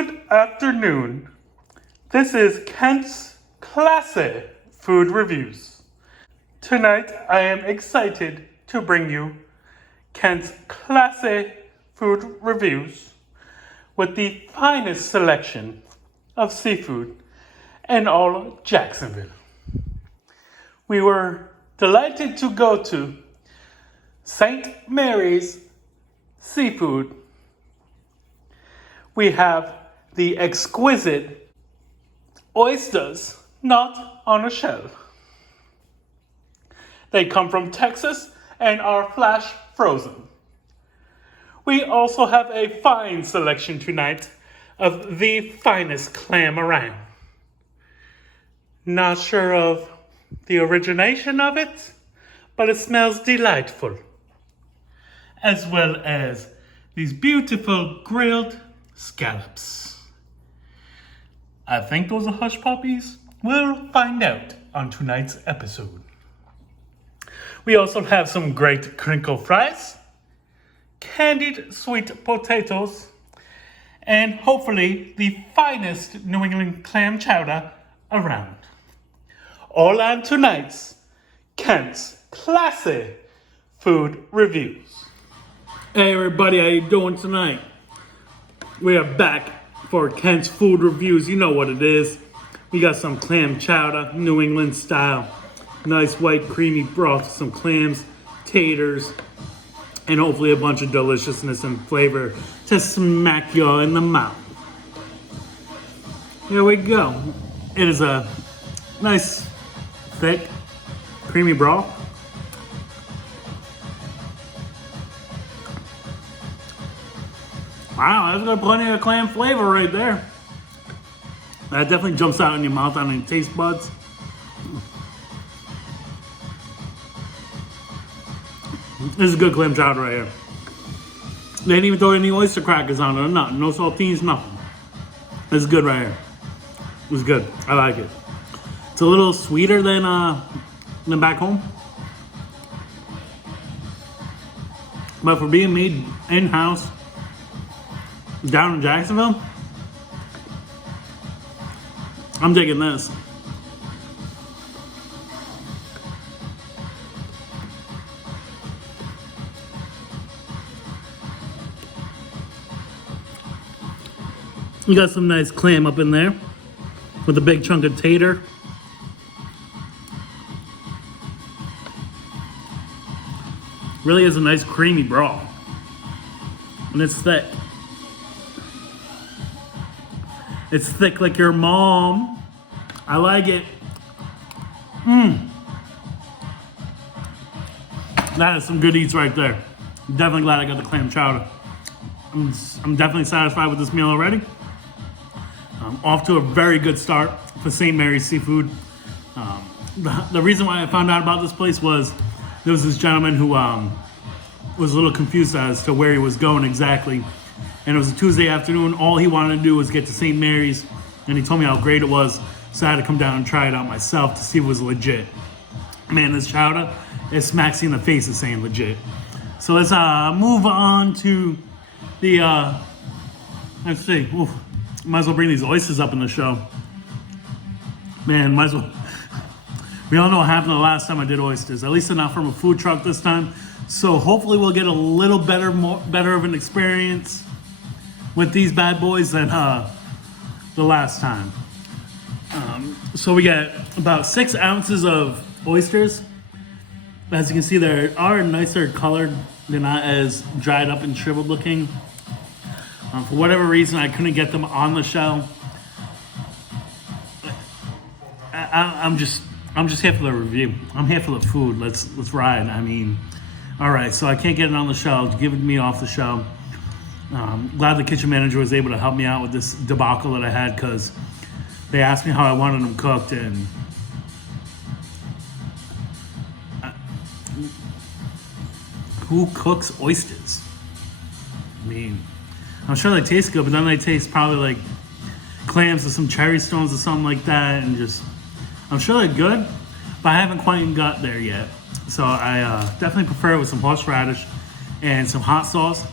Good afternoon. This is Kent's Classy Food Reviews. Tonight I am excited to bring you Kent's Classy Food Reviews with the finest selection of seafood in all Jacksonville. We were delighted to go to St. Mary's Seafood. We have the exquisite oysters not on a shell. They come from Texas and are flash frozen. We also have a fine selection tonight of the finest clam around. Not sure of the origination of it, but it smells delightful. As well as these beautiful grilled scallops. I think those are hush puppies. We'll find out on tonight's episode. We also have some great crinkle fries, candied sweet potatoes, and hopefully the finest New England clam chowder around. All on tonight's Kent's Classy Food Reviews. Hey everybody, how you doing tonight? We are back for Kent's Food Reviews. You know what it is. We got some clam chowder, New England style. Nice white creamy broth, some clams, taters, and hopefully a bunch of deliciousness and flavor to smack you in the mouth. Here we go. It is a nice, thick, creamy broth. Wow, that's got plenty of clam flavor right there. That definitely jumps out in your mouth on your taste buds. This is good clam chowder right here. They didn't even throw any oyster crackers on it or nothing. No saltines, nothing. This is good right here. It's good. I like it. It's a little sweeter than back home. But for being made in-house down in Jacksonville, I'm digging this. You got some nice clam up in there with a big chunk of tater. Really is a nice creamy broth. And it's thick. It's thick like your mom. I like it. That is some good eats right there. I'm definitely glad I got the clam chowder. I'm definitely satisfied with this meal already. Off to a very good start for St. Mary's Seafood. The reason why I found out about this place was there was this gentleman who was a little confused as to where he was going exactly. And it was a Tuesday afternoon. All he wanted to do was get to St. Mary's. And he told me how great it was. So I had to come down and try it out myself to see if it was legit. Man, this chowder, it smacks you in the face of saying legit. So let's move on to the, let's see. Oof. Might as well bring these oysters up in the show. Man, might as well. We all know what happened the last time I did oysters. At least they're not from a food truck this time. So hopefully we'll get a little better of an experience with these bad boys than the last time. So we got about 6 ounces of oysters. As you can see, they are nicer colored. They're not as dried up and shriveled looking. For whatever reason, I couldn't get them on the shell. I'm just here for the review. I'm here for the food. Let's ride. I mean, all right. So I can't get it on the shell. Give it me off the shell. Glad the kitchen manager was able to help me out with this debacle that I had because they asked me how I wanted them cooked, and who cooks oysters? I mean, I'm sure they taste good, but then they taste probably like clams with some cherry stones or something like that, and just, I'm sure they're good, but I haven't quite got there yet. So I definitely prefer it with some horseradish and some hot sauce.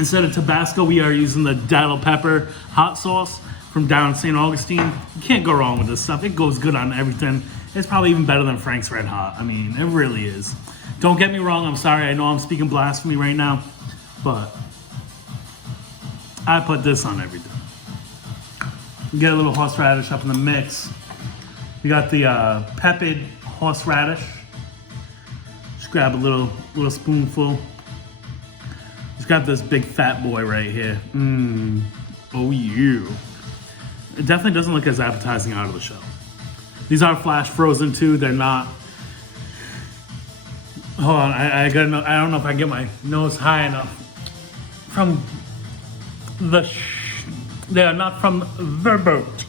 Instead of Tabasco, we are using the Dill Pepper hot sauce from down in St. Augustine. You can't go wrong with this stuff. It goes good on everything. It's probably even better than Frank's Red Hot. I mean, it really is. Don't get me wrong. I'm sorry. I know I'm speaking blasphemy right now, but I put this on everything. Get a little horseradish up in the mix. We got the peppered horseradish. Just grab a little spoonful. Just got this big fat boy right here. Oh yeah. It definitely doesn't look as appetizing out of the shell. These are flash frozen too. They're not. Hold on, I gotta know. I don't know if I can get my nose high enough. From the. They are not from the boat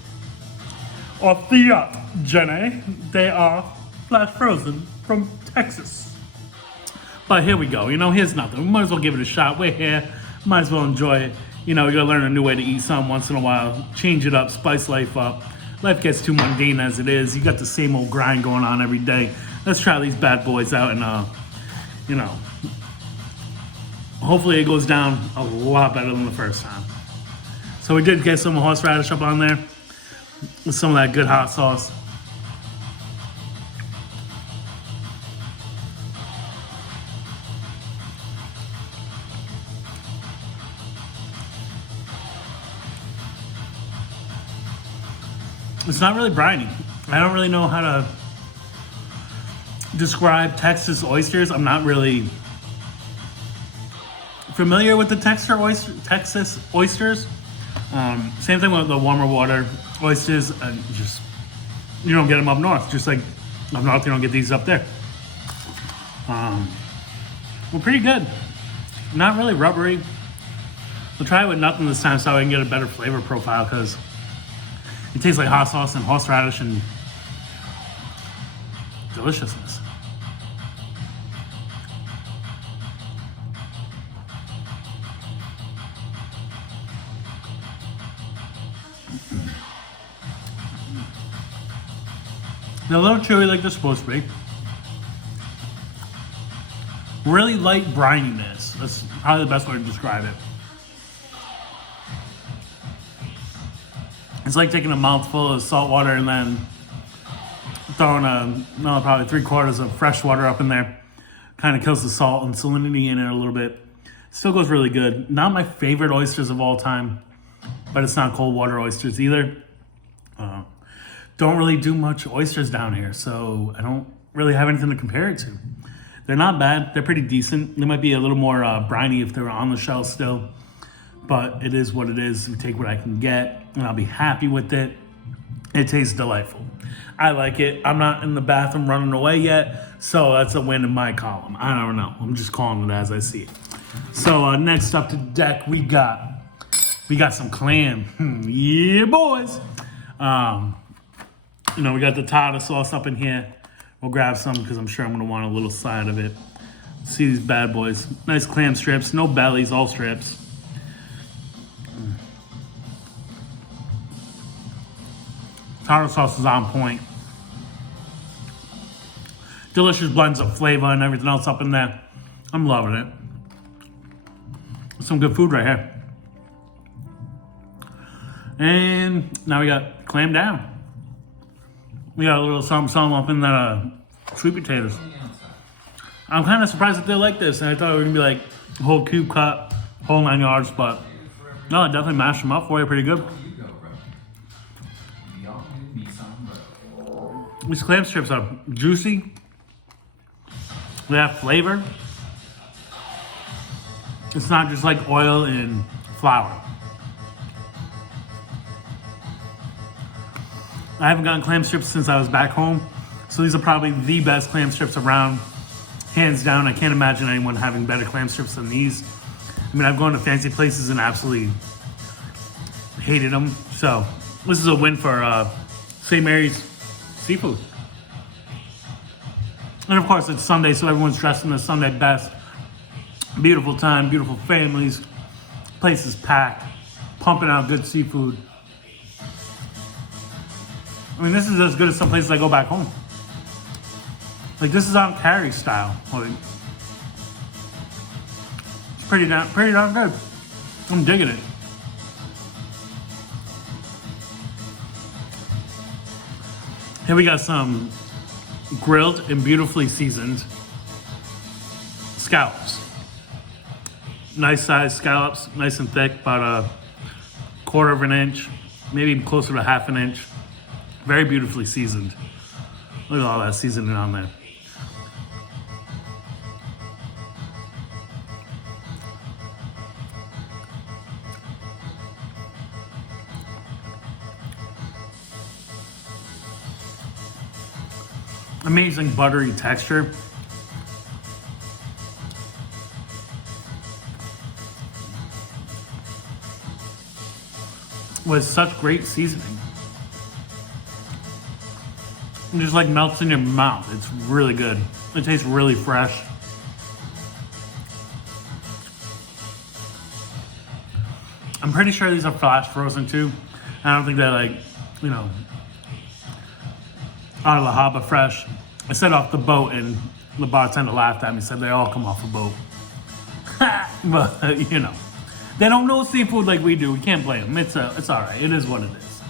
or the yacht, Jenny. They are flash frozen from Texas. But here we go. You know, here's nothing. We might as well give it a shot. We're here. Might as well enjoy it. You know, you gotta learn a new way to eat something once in a while. Change it up, spice life up. Life gets too mundane as it is. You got the same old grind going on every day. Let's try these bad boys out and, you know, hopefully it goes down a lot better than the first time. So we did get some horseradish up on there with some of that good hot sauce. It's not really briny. I don't really know how to describe Texas oysters. I'm not really familiar with the Texas oysters. Same thing with the warmer water oysters. Just you don't get them up north. Just like up north, you don't get these up there. We're pretty good. Not really rubbery. We'll try it with nothing this time so I can get a better flavor profile because it tastes like hot sauce and horseradish and deliciousness. They're a little chewy like they're supposed to be. Really light brininess. That's probably the best way to describe it. It's like taking a mouthful of salt water and then throwing probably 3/4 of fresh water up in there. Kind of kills the salt and salinity in it a little bit. Still goes really good. Not my favorite oysters of all time, but it's not cold water oysters either. Don't really do much oysters down here, so I don't really have anything to compare it to. They're not bad. They're pretty decent. They might be a little more briny if they were on the shell still, but it is what it is. We take what I can get, and I'll be happy with it. It tastes delightful. I like it. I'm not in the bathroom running away yet, so that's a win in my column. I don't know. I'm just calling it as I see it. So next up to deck, we got some clam. Yeah, boys. You know, we got the tartar sauce up in here. We'll grab some because I'm sure I'm going to want a little side of it. See these bad boys. Nice clam strips. No bellies, all strips. Tartar sauce is on point. Delicious blends of flavor and everything else up in there. I'm loving it. Some good food right here. And now we got clam down. We got a little something up in that sweet potatoes. I'm kind of surprised that they like this. And I thought it was going to be like whole cube cut, whole 9 yards. But no, I definitely mashed them up for you pretty good. These clam strips are juicy. They have flavor. It's not just like oil and flour. I haven't gotten clam strips since I was back home, so these are probably the best clam strips around, hands down. I can't imagine anyone having better clam strips than these. I mean, I've gone to fancy places and absolutely hated them, so this is a win for St. Mary's Seafood. And of course, it's Sunday, so everyone's dressed in their Sunday best. Beautiful time, beautiful families, place is packed, pumping out good seafood. I mean, this is as good as some places I go back home. Like, this is on carry style. Like, it's pretty darn good. I'm digging it. Here we got some grilled and beautifully seasoned scallops. Nice sized scallops, nice and thick, about a quarter of an inch, maybe closer to half an inch. Very beautifully seasoned. Look at all that seasoning on there. Amazing buttery texture. With such great seasoning. It just like melts in your mouth. It's really good. It tastes really fresh. I'm pretty sure these are flash frozen too. I don't think they're like, you know, out of the harbor fresh. I said off the boat and the bartender laughed at me, said they all come off a boat. But, you know, they don't know seafood like we do. We can't blame them. It's all right. It is what it is.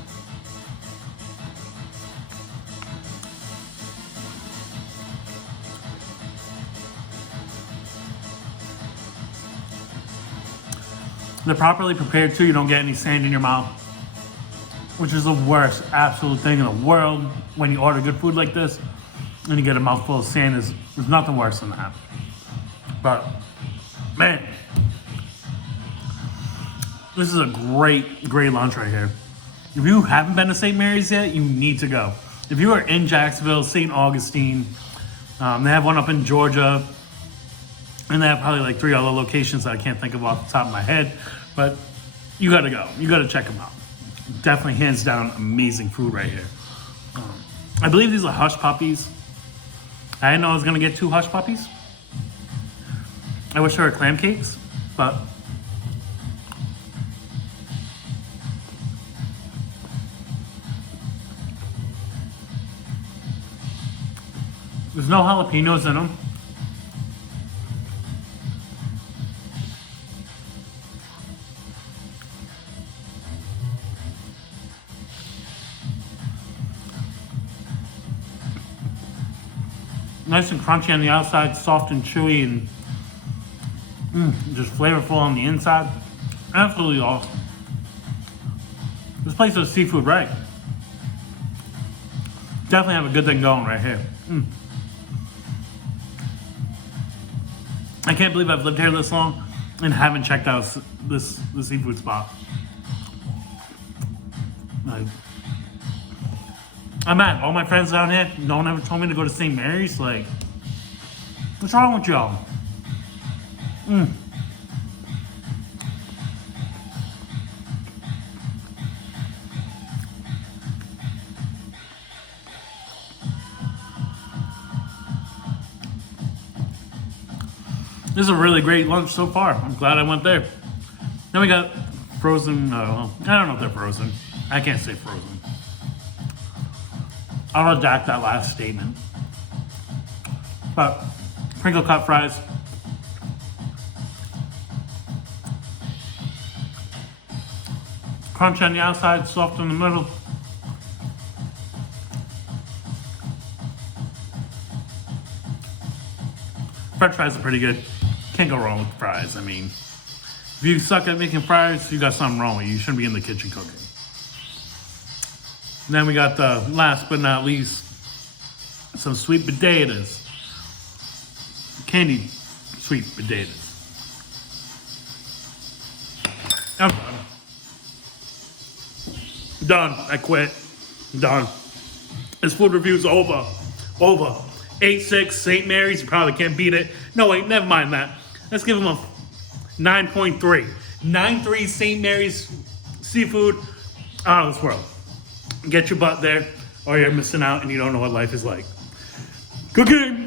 They're properly prepared too. You don't get any sand in your mouth, which is the worst absolute thing in the world when you order good food like this and you get a mouthful of sand. There's nothing worse than that. But man, this is a great lunch right here. If you haven't been to St. Mary's yet, you need to go. If you are in Jacksonville, St. Augustine, they have one up in Georgia, and they have probably like 3 other locations that I can't think of off the top of my head, but you gotta go. You gotta check them out. Definitely hands down amazing food right here. I believe these are hush puppies. I didn't know I was gonna get 2 hush puppies. I wish they were clam cakes, but there's no jalapenos in them. Nice and crunchy on the outside, soft and chewy, and just flavorful on the inside. Absolutely awesome. This place does seafood right. Definitely have a good thing going right here. I can't believe I've lived here this long and haven't checked out the seafood spot. I'm mad. All my friends down here, no one ever told me to go to St. Mary's. Like, what's wrong with y'all? This is a really great lunch so far. I'm glad I went there. Then we got frozen, I don't know if they're frozen. I can't say frozen. I'll redact that last statement. But crinkle cut fries. Crunch on the outside, soft in the middle. French fries are pretty good. Can't go wrong with fries. I mean, if you suck at making fries, you got something wrong with you. You shouldn't be in the kitchen cooking. And then we got the last but not least, some sweet potatoes. Candied sweet potatoes. I'm done. I quit. Done. This food review's over. 8.6 St. Mary's. You probably can't beat it. No, wait, never mind that. Let's give them a 9.3. 9.3 St. Mary's seafood out of this world. Get your butt there, or you're missing out and you don't know what life is like. Good game.